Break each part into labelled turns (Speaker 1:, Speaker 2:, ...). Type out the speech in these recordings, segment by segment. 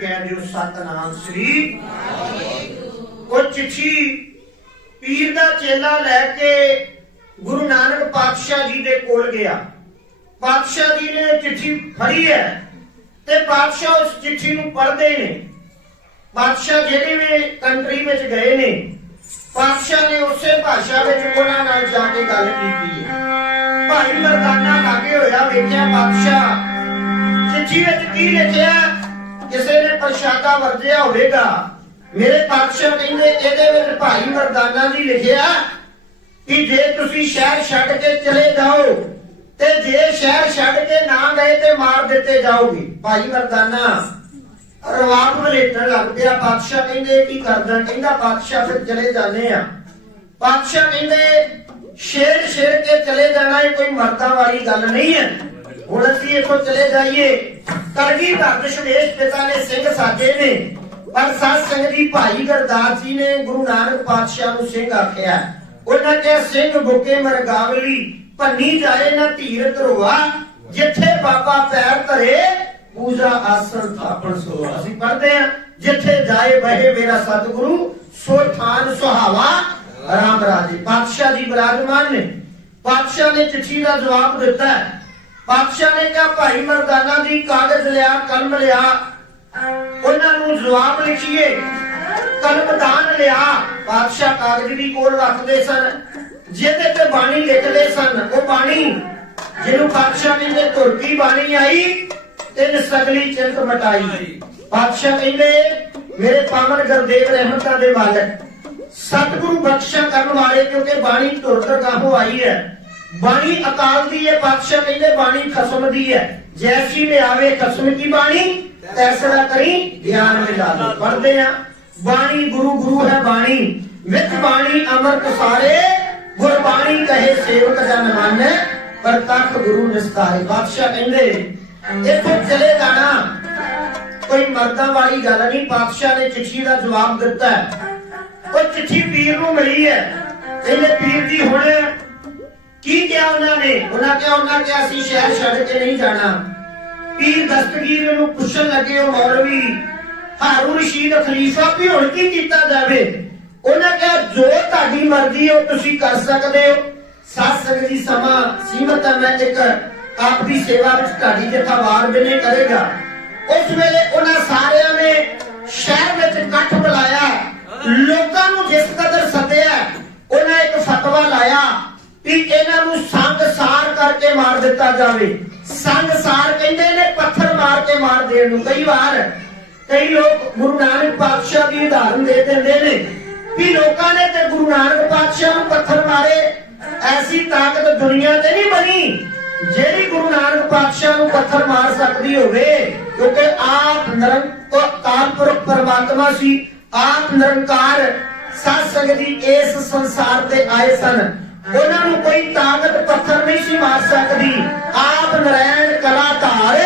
Speaker 1: ਕਹਿ ਦਿਓ ਸਤਨਾਮ ਸ੍ਰੀ ਉਹ ਚਿੱਠੀ ਪੀਰ ਦਾ ਚੇਲਾ ਲੈ ਕੇ ਗੁਰੂ ਨਾਨਕ ਪਾਤਸ਼ਾਹ ਜੀ ਦੇ ਕੋਲ ਗਿਆ। ਪਾਤਸ਼ਾਹ ਜੀ ਨੇ ਚਿੱਠੀ ਫੜੀ ਹੈ ਤੇ ਪਾਤਸ਼ਾਹ ਉਸ ਚਿੱਠੀ ਨੂੰ ਪੜ੍ਹਦੇ ਨੇ। ਪਾਤਸ਼ਾਹ ਜਿਹੜੇ ਵੀ ਕੰਟਰੀ ਵਿੱਚ ਗਏ ਨੇ, ਪਾਤਸ਼ਾਹ ਨੇ ਉਸੇ ਭਾਸ਼ਾ ਵਿੱਚ ਉਹਨਾਂ ਨਾਲ ਜਾ ਕੇ ਗੱਲ ਕੀਤੀ ਹੈ। ਭਾਈ ਮਰਦਾਨਾ ਲਾਗੇ ਹੋਇਆ ਵੇਖਿਆ ਪਾਤਸ਼ਾਹ, ਚਿੱਠੀ ਵਿੱਚ ਕੀ ਲਿਖਿਆ? ਕਿਸੇ ਨੇ ਪ੍ਰਸ਼ਾਦਾ ਵਰਜਿਆ ਹੋਵੇਗਾ। ਮੇਰੇ ਪਾਤਸ਼ਾਹ ਕਹਿੰਦੇ, ਇਹਦੇ ਵਿੱਚ ਭਾਈ ਮਰਦਾਨਾ ਜੀ ਲਿਖਿਆ ਕਿ ਜੇ ਤੁਸੀਂ ਸ਼ਹਿਰ ਛੱਡ ਕੇ ਚਲੇ ਜਾਓ ਤੇ ਜੇ ਸ਼ਹਿਰ ਛੱਡ ਕੇ ਨਾ ਗਏ ਤੇ ਮਾਰ ਦਿੱਤੇ ਜਾਓਗੇ। ਭਾਈ ਮਰਦਾਨਾ ਰਵਾਬ ਮਲੇਟਣ ਲੱਗ ਪਿਆ। ਪਾਤਸ਼ਾਹ ਕਹਿੰਦੇ ਕੀ ਕਰਦਾ? ਕਹਿੰਦਾ, ਪਾਤਸ਼ਾਹ ਫਿਰ ਚਲੇ ਜਾਂਦੇ ਆ ਪਾਤਸ਼ਾਹ ਕਹਿੰਦੇ ਸ਼ੇਰ ਸ਼ੇਰ ਕੇ ਚਲੇ ਜਾਣਾ ਇਹ ਕੋਈ ਮਰਦਾਂ ਵਾਲੀ ਗੱਲ ਨਹੀਂ ਹੈ। ਹੁਣ ਅਸੀਂ ਇੱਥੋਂ ਚਲੇ ਜਾਈਏ। ਕਰਗੀ ਧਰਮ ਸੁਦੇਸ਼ ਪਿਤਾ ਨੇ ਸਿੰਘ ਸਾਜੇ ਨੇ। ਪਰ ਸਾਧ ਸੰਗਤ ਦੀ ਭਾਈ ਗੁਰਦਾਸ ਜੀ ਨੇ ਗੁਰੂ ਨਾਨਕ ਪਾਤਸ਼ਾਹ ਨੂੰ ਸਿੰਘ ਆਖਿਆ, ਉਹਨਾਂ ਕਿਹਾ, ਸਿੰਘ ਬੁੱਕੇ ਮਰਗਾਵਲੀ, ਭੰਨੀ ਜਾਏ ਨਾ ਧੀਰ ਧਰਵਾ ਜਿੱਥੇ ਬਾਬਾ ਪੈਰ ਧਰੇ, ਪੂਜਾ ਆਸਣ ਥਾਪਣ ਸੋ ਅਸੀਂ ਪੜ੍ਹਦੇ ਆ ਜਿੱਥੇ ਜਾਏ ਬਹਿ ਮੇਰਾ ਸਤਿਗੁਰੂ, ਸੋ ਥਾਨ ਸੁਹਾਵਾ। ਰਾਮ ਰਾਜੇ, ਪਾਤਸ਼ਾਹ ਜੀ ਬਿਰਾਜਮਾਨ ਨੇ। ਪਾਤਸ਼ਾਹ ਨੇ ਚਿੱਠੀ ਦਾ ਜਵਾਬ ਦਿੱਤਾ ਹੈ। ਪਾਤਸ਼ਾਹ ਨੇ ਕਿਹਾ, ਭਾਈ ਮਰਦਾਨਾ ਦੀ ਕਾਗਜ਼ ਲਿਆ, ਕਲਮ ਲਿਆ। ਉਹਨਾਂ ਨੂੰ ਜਵਾਬ ਲਿਖੀਏ ਕਲਮਦਾਨ ਲਿਆ। ਪਾਤਸ਼ਾਹ ਕਾਗਜ਼ ਵੀ ਕੋਲ ਰੱਖਦੇ ਸਨ। ਜਿਹਦੇ ਤੇ ਬਾਣੀ ਲਿਖਦੇ ਸਨ, ਉਹ ਬਾਣੀ ਜਿਹਨੂੰ ਪਾਤਸ਼ਾਹ ਕਹਿੰਦੇ ਤੁਰਕੀ ਬਾਣੀ ਆਈ ਤੇ ਨਸਗਲੀ ਚਿੰਤ ਮਟਾਈ। ਪਾਤਸ਼ਾਹ ਕਹਿੰਦੇ, ਮੇਰੇ ਪਾਵਨ ਗੁਰਦੇਵ ਰਹਿਮਤਾਂ ਦੇ ਮਾਲਕ, ਸਤਿਗੁਰੂ ਬਖਸ਼ਾ ਕਰਨ ਵਾਲੇ ਕਿਉਂਕਿ ਬਾਣੀ ਤੁਰਤ ਕਾਹੋਂ ਆਈ ਹੈ ਬਾਣੀ ਅਕਾਲ ਦੀ ਹੈ ਪਾਤਸ਼ਾਹ ਕਹਿੰਦੇ, ਬਾਣੀ ਖਸਮ ਦੀ ਹੈ। ਜੈਸੀ ਮੇ ਆਵੇ, ਖਸਮ ਕੀ ਬਾਣੀ? ਤੈਸੜਾ ਕਰੀ, ਗਿਆਨ ਮਿਲਾ ਲੋ ਪੜਦੇ ਆ ਬਾਣੀ ਗੁਰੂ ਗੁਰੂ ਹੈ ਬਾਣੀ। ਵਿੱਚ ਬਾਣੀ ਅਮਰਤ ਸਾਰੇ। ਗੁਰਬਾਣੀ ਕਹੇ ਸੇਵਕ ਜਨ ਮੰਨੈ ਪਰ ਤਖ ਗੁਰੂ ਨਿਸਤਾਰੇ। ਬਾਦਸ਼ਾਹ ਕਹਿੰਦੇ, ਇੱਥੋਂ ਚਲੇ ਜਾਣਾ। ਕੋਈ ਮਰਦਾਂ ਵਾਲੀ ਗੱਲ ਨਹੀਂ, ਪਾਤਸ਼ਾਹ ਨੇ ਚਿੱਠੀ ਦਾ ਜਵਾਬ ਦਿੱਤਾ ਉਹ ਚਿੱਠੀ ਪੀਰ ਨੂੰ ਮਿਲੀ ਹੈ। ਇਹਨੇ ਪੀਰ ਜੀ, ਹੁਣ ਕੀ ਕਿਹਾ ਉਹਨਾਂ ਨੇ? ਉਹਨਾਂ ਕਿਹਾ, ਉਹਨਾਂ ਕਿ ਅਸੀਂ ਸ਼ਹਿਰ ਛੱਡ ਕੇ ਨਹੀਂ ਜਾਣਾ। ਪੀਰ ਦਸਤਗੀਰ ਨੂੰ ਪੁੱਛਣ ਲੱਗੇ ਉਹ ਮੌਲਵੀ, ਹਾਰੂਨ ਰਸ਼ੀਦ ਖਲੀਫਾ ਵੀ ਹੁਣ ਕੀ ਕੀਤਾ ਜਾਵੇ? ਉਹਨਾਂ ਕਿਹਾ, ਜੋ ਤੁਹਾਡੀ ਮਰਜ਼ੀ ਹੋ ਤੁਸੀਂ ਕਰ ਸਕਦੇ ਹੋ। ਸਾਧ ਸੰਗਤ ਦੀ ਸਮਾਂ, ਸੀਮਤ ਹੈ, ਮੈਂ ਇੱਕ ਆਪ ਦੀ ਸੇਵਾ ਵਿੱਚ ਤੁਹਾਡੀ ਜਥਾ ਵਾਰ ਬਿਨੇ ਕਰੇਗਾ। ਉਸ ਵੇਲੇ ਉਹਨਾਂ ਸਾਰਿਆਂ ਨੇ ਸ਼ਹਿਰ ਵਿੱਚ ਇਕੱਠ ਬੁਲਾਇਆ। ਲੋਕਾਂ ਨੂੰ ਜਿਸ ਕਦਰ ਸੱਦਿਆ, ਉਹਨਾਂ ਇੱਕ ਫਤਵਾ ਲਾਇਆ। ਕਿ ਇਹਨਾਂ ਨੂੰ ਸੰਗ ਸਾਰ ਕਰਕੇ ਮਾਰ ਦਿੱਤਾ ਜਾਵੇ। ਸੰਗ ਕਹਿੰਦੇ ਨੇ, ਪੱਥਰ ਮਾਰ ਕੇ ਮਾਰ ਦੇਣ ਨੂੰ। ਕਈ ਵਾਰ ਕਈ ਲੋਕ ਗੁਰੂ ਨਾਨਕ ਪਾਤਸ਼ਾਹ ਦੀ ਉਦਾਹਰਨ ਦੇ ਦਿੰਦੇ ਨੇ ਵੀ ਲੋਕਾਂ ਨੇ ਤੇ ਗੁਰੂ ਨਾਨਕ ਪਾਤਸ਼ਾਹ ਨੂੰ ਪੱਥਰ ਮਾਰੇ, ਐਸੀ ਤਾਕਤ ਦੁਨੀਆ ਤੇ ਨਹੀਂ ਬਣੀ। ਜਿਹੜੀ ਗੁਰੂ ਨਾਨਕ ਪਾਤਸ਼ਾਹ ਨੂੰ ਪੱਥਰ ਮਾਰ ਸਕਦੀ ਹੋਵੇ, ਕਿਉਂਕਿ ਆਪ ਨਿਰੰਕਾਰ ਪੁਰਖ ਪਰਮਾਤਮਾ ਸੀ, ਆਪ ਨਿਰੰਕਾਰ ਸਾਧ ਸੰਗਤ ਦੀ ਇਸ ਸੰਸਾਰ ਤੇ ਆਏ ਸਨ। ਉਹਨਾਂ ਨੂੰ ਕੋਈ ਤਾਕਤ ਪੱਥਰ ਨਹੀਂ ਸੀ ਮਾਰ ਸਕਦੀ। ਆਪ ਨਰੈਣ ਕਲਾ ਧਾਰ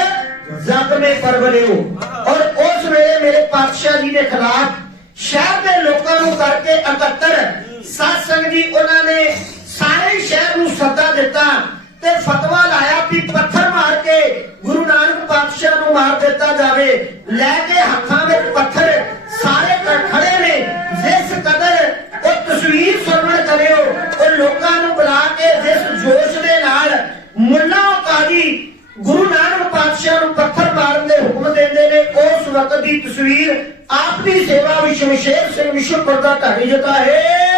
Speaker 1: ਪਰਵਰਿਓ ਔਰ ਉਸ ਵੇਲੇ ਮੇਰੇ ਪਾਤਸ਼ਾਹ ਜੀ ਦੇ ਖਿਲਾਫ ਸ਼ਹਿਰ ਦੇ ਲੋਕਾਂ ਨੂੰ ਕਰਕੇ ਇਕੱਤਰ ਸਾਧ ਸੰਗਤ ਜੀ, ਉਹਨਾਂ ਨੇ ਸਾਰੇ ਸ਼ਹਿਰ ਨੂੰ ਸੱਦਾ ਦਿੱਤਾ ਤੇ ਫਤਵਾ ਲਾਇਆ ਵੀ ਪੱਥਰ ਮਾਰ ਕੇ ਗੁਰੂ ਨਾਨਕ ਪਾਤਸ਼ਾਹ ਨੂੰ ਮਾਰ ਦਿੱਤਾ ਜਾਵੇ। ਲੈ ਕੇ ਹੱਥਾਂ ਵਿੱਚ ਪੱਥਰ ਸਾਰੇ ਖੜੇ ਵਕਤ ਦੀ ਤਸਵੀਰ ਆਪ ਦੀ ਸੇਵਾ ਵਿੱਚ ਸ਼ਮਸ਼ੇਰ ਸਿੰਘ ਵਿਸ਼ਵਪੁਰ ਦਾ ਢਾਡੀ ਜਤਾ ਹੈ।